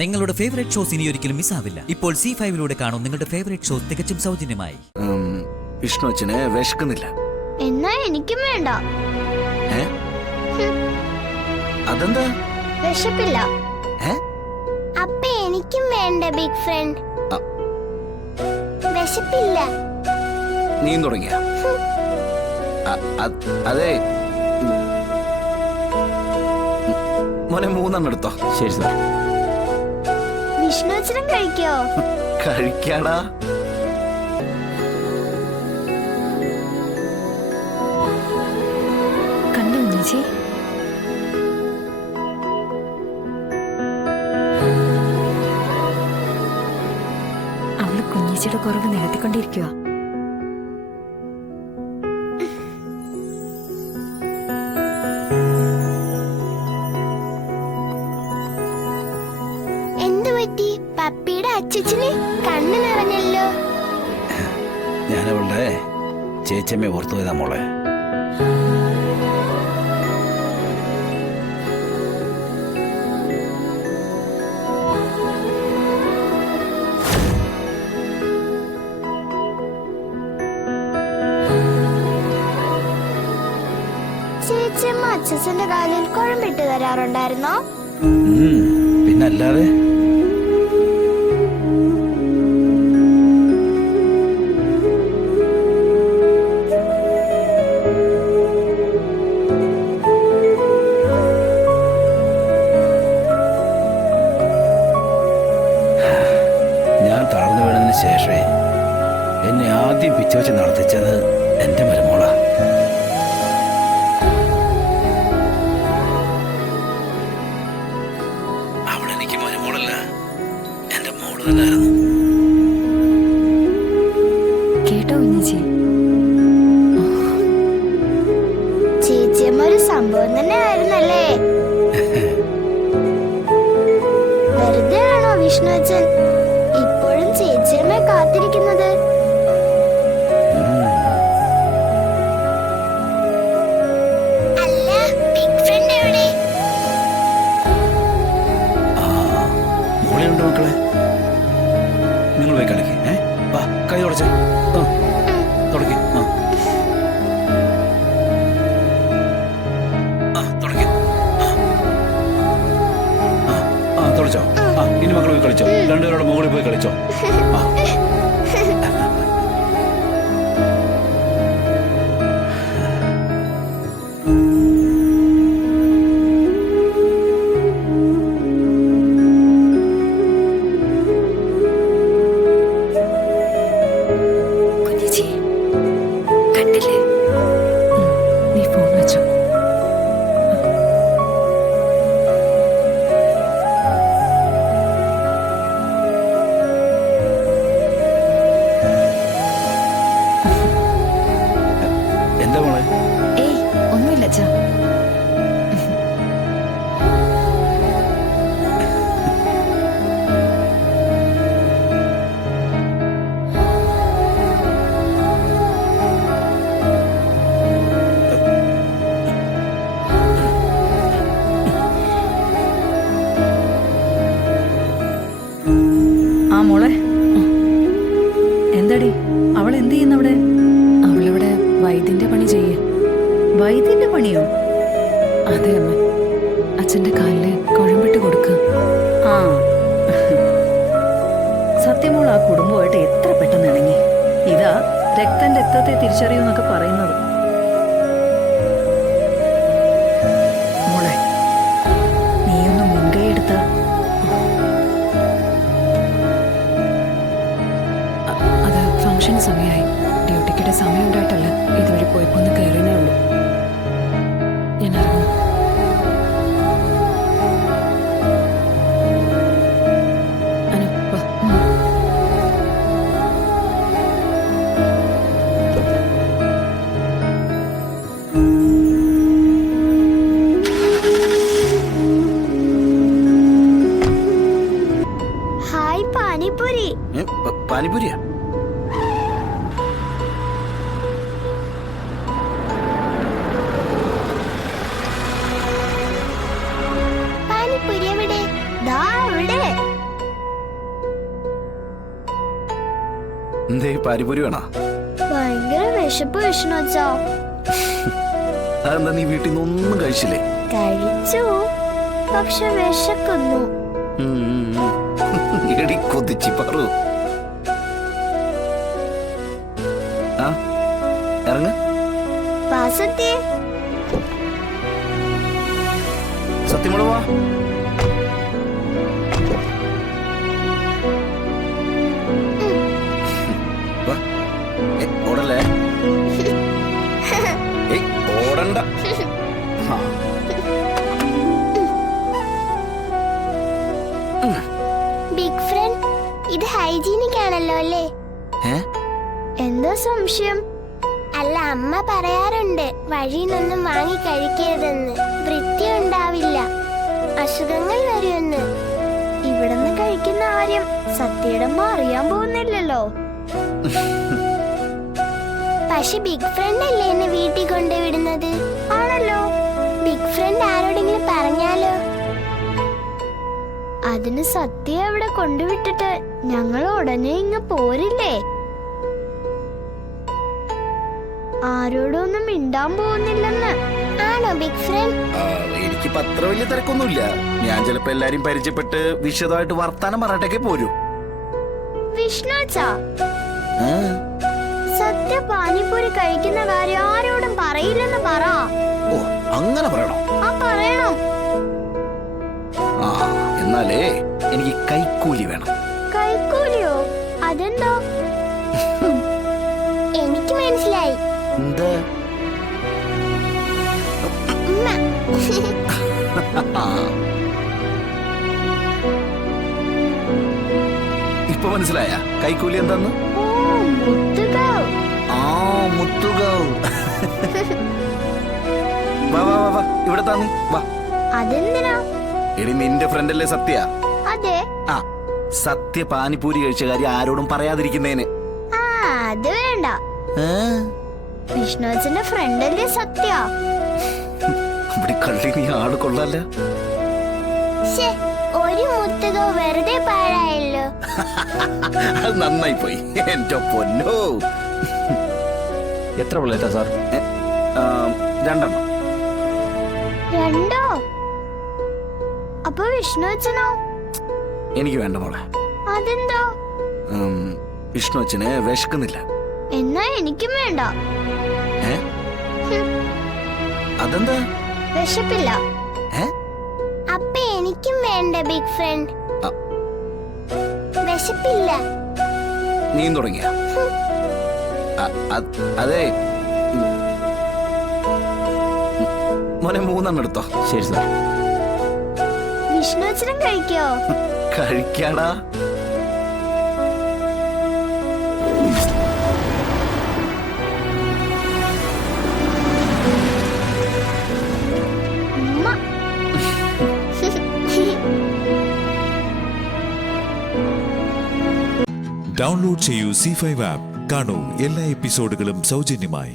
നിങ്ങളുടെ favourite shows ഇനി ഒരിക്കലും മിസ്സാവില്ല. ഇപ്പോൾ C5 കാണും നിങ്ങളുടെ ഫേവറേറ്റ് ഷോസ് തികച്ചും സൗജന്യമായി. വിഷ്ണു അച്ഛനെ വിശക്കുന്നില്ല. എന്നാ എനിക്കും വേണ്ട. അതെന്താ? വിശപ്പില്ല. അപ്പ എനിക്കും വേണ്ട ബിഗ് ഫ്രണ്ട്. വിശപ്പില്ല. നീ തുടങ്ങിയ അതെ മോനെ 3 എടുത്തോ. ശരി സാർ. വിഷ്ണു അച്ഛനും കഴിക്കോ? കഴിക്കാടാ. കണ്ടോ ഉണ്ണിച്ചി? അവള് കുഞ്ഞിച്ചിയുടെ കുറവ് നികത്തിക്കൊണ്ടിരിക്കുക. പപ്പിയുടെ അച്ഛന് കണ്ണു നിറഞ്ഞല്ലോ. ഞാനവളുടെ ചേച്ചമ്മയെ ഓർത്തു പോയതാ മോളെ. ചേച്ചമ്മ അച്ഛന്റെ കാലിൽ കുഴമ്പിട്ട് തരാറുണ്ടായിരുന്നോ? പിന്നല്ലാതെ. ഞാൻ തളർന്നു വീണതിന് ശേഷമേ എന്നെ ആദ്യം പിച്ചു വെച്ച് നടത്തിച്ചത് എന്റെ മരുമോളാ. അവളെനിക്ക് മരുമോളല്ല, എന്റെ മോള് തന്നെയായിരുന്നു. കേട്ടോ ഉണ്ണിച്ചി? ചേച്ചിയമ്മ ഒരു സംഭവം തന്നെ ആയിരുന്നല്ലേ. വെറുതെ ആണോ വിഷ്ണു അച്ഛൻ ഇപ്പോഴും ചേച്ചിയമ്മയെ കാത്തിരിക്കുന്നത്? അല്ല, ബിഗ് ഫ്രണ്ട് എവിടെ? മോളെയുണ്ട് മക്കളെ. നിങ്ങൾ പോയി കളിക്ക്. വാ, കൈ തുടച്ചേ. തുടക്കി. തുടക്കി. തുടച്ചോ. ഇനി മക്കൾ പോയി കളിച്ചോ. രണ്ടുപേരോട് മുകളിൽ പോയി കളിച്ചോ. കുഞ്ഞിച്ചി കണ്ടില്ലേ? നീ ഫോൺ വെച്ചോ. എന്താ മോളെ? ഏയ് ഒന്നുമില്ല അച്ഛാ. ആ മോളെ, എന്താടി അവൾ എന്ത് ചെയ്യുന്നവിടെ? അവളിവിടെ വൈദ്യന്റെ പണി ചെയ്യേ. വൈദ്യന്റെ പണിയോ? അതെ അമ്മ, അച്ഛന്റെ കാലില് കുഴമ്പിട്ട് കൊടുക്കുക. ആ സത്യമോൾ ആ കുടുംബമായിട്ട് എത്ര പെട്ടെന്ന് ഇണങ്ങി. ഇതാ രക്തത്തെ തിരിച്ചറിയൂന്നൊക്കെ പറയുന്നത്. മോളെ, നീയൊന്ന് മുൻകൈ എടുത്ത. അത് ഫംഗ്ഷൻ സമയമായി. ഡ്യൂട്ടിക്കിടെ സമയം ഉണ്ടായിട്ടല്ല, ഇതുവഴി പോയിപ്പോന്ന് കയറിയേ ഉള്ളൂ. ഞാൻ അറിഞ്ഞു. അനു, വാ. ഹായ് പാനിപൂരി. പാനിപൂരിയാ? പാനിപൂരി എവിടെ? ദാ അവിടെ. എന്തേ പാനിപൂരി വേണോ? ഭയങ്കര വിശപ്പ് വിഷ്ണുച്ച. അതെന്താ നീ വീട്ടിൽ നിന്ന് ഒന്നും കഴിച്ചില്ലേ? കഴിച്ചു, പക്ഷെ വിശക്കുന്നു. എടി കൊതിച്ചി പറു. ആ ഇറങ്ങ. വാസത്തെ സത്യമോള് വാ. വാ. ഓടല്ലേ? ഓടണ്ട. ആ. ബിഗ് ഫ്രണ്ട്, ഇത് ഹൈജീനിക് ആണല്ലോ അല്ലേ? എന്താ സംശയം? അല്ല, അമ്മ പറയാറുണ്ട് വഴിയിലൊന്നും വാങ്ങി കഴിക്കരുതെന്ന്. വൃത്തി ഉണ്ടാവില്ല, അസുഖങ്ങൾ വരുമെന്ന്. ഇവിടുന്ന് കഴിക്കുന്ന കാര്യം സത്യയിടമ്മ അറിയാൻ പോകുന്നില്ലല്ലോ. പക്ഷെ ബിഗ് ഫ്രണ്ട് അല്ലേ എന്നെ വീട്ടിൽ കൊണ്ടുവിടുന്നത്? ആണല്ലോ. ബിഗ് ഫ്രണ്ട് ആരോടെങ്കിലും പറഞ്ഞാലോ? അതിന് സത്യ അവിടെ കൊണ്ടുവിട്ടിട്ട് ഞങ്ങൾ ഉടനെ ഇങ്ങ് പോരില്ലേ? ആരോടൊന്നും മിണ്ടാൻ പോകുന്നില്ലെന്ന്. ആണോ ബിഗ് ഫ്രണ്ട്? എനിക്ക് അത്ര വലിയ തിരക്കൊന്നുമില്ല. ഞാൻ ചിലപ്പോ എല്ലാരും പരിചയപ്പെട്ട് വിശദമായിട്ട് വർത്താനം പറഞ്ഞിട്ടൊക്കെ പോരൂ. വിഷ്ണുച്ചാ, സത്യ പാനിപ്പൂരി കഴിക്കുന്ന കാര്യം ആരോടും പറയില്ലെന്ന് പറ. ഓ, അങ്ങനെ പറയണോ? ആ, പറയണം. ആ, എന്നാലേ എനിക്ക് കൈക്കൂലി വേണം. കൈക്കൂലിയോ? അതെന്തോ? എനിക്ക് മനസ്സിലായി. എന്താ? ഇപ്പൊ മനസ്സിലായ കൈക്കൂലി എന്താന്ന്? ഓ, മുത്തുകാവ്. ആ, മുത്തുകാവ്. വാ വാ വാ വാ, ഇവിടെ താ നീ വാ. അതെന്തിനാ? എടി, നിന്റെ ഫ്രണ്ടല്ലേ സത്യ? അതെ. ആ, സത്യ പാനിപ്പൂരി കഴിച്ച കാര്യം ആരോടും പറയാതിരിക്കുന്നേന്. ആ, അത് വേണ്ട. വിഷ്ണുവച്ചന്റെ ഫ്രണ്ടല്ലേ സത്യ? ഇവിടെ കള്ളി നീ ആള് കൊള്ളാല്ല. ഒരു മുത്തുകോ വെറുതെ പാഴായല്ലോ. അത് നന്നായി പോയി എന്റെ പൊന്നോ. എത്ര പ്ലേറ്റാ സാർ? 2 രണ്ടോ? അപ്പൊ വിഷ്ണുവച്ചനോ? എനിക്ക് വേണ്ട മോളെ. അതെന്തോ? വിഷ്ണു അച്ഛന് വിശക്കുന്നില്ല. എന്നാ എനിക്കും വേണ്ട. അതെന്താ? വിശപ്പില്ല. അപ്പൊ എനിക്കും വേണ്ട ബിഗ് ഫ്രണ്ട്. വിശപ്പില്ല. നീ തുടങ്ങിയ? അതെ മോനെ, 3 എടുത്തോ. ശരി സാർ. വിഷ്ണുവച്ചനും കഴിക്കോ? കഴിക്കാടാ. ഡൗൺലോഡ് ചെയ്യൂ C5 ആപ്പ്. കാണൂ എല്ലാ എപ്പിസോഡുകളും സൗജന്യമായി.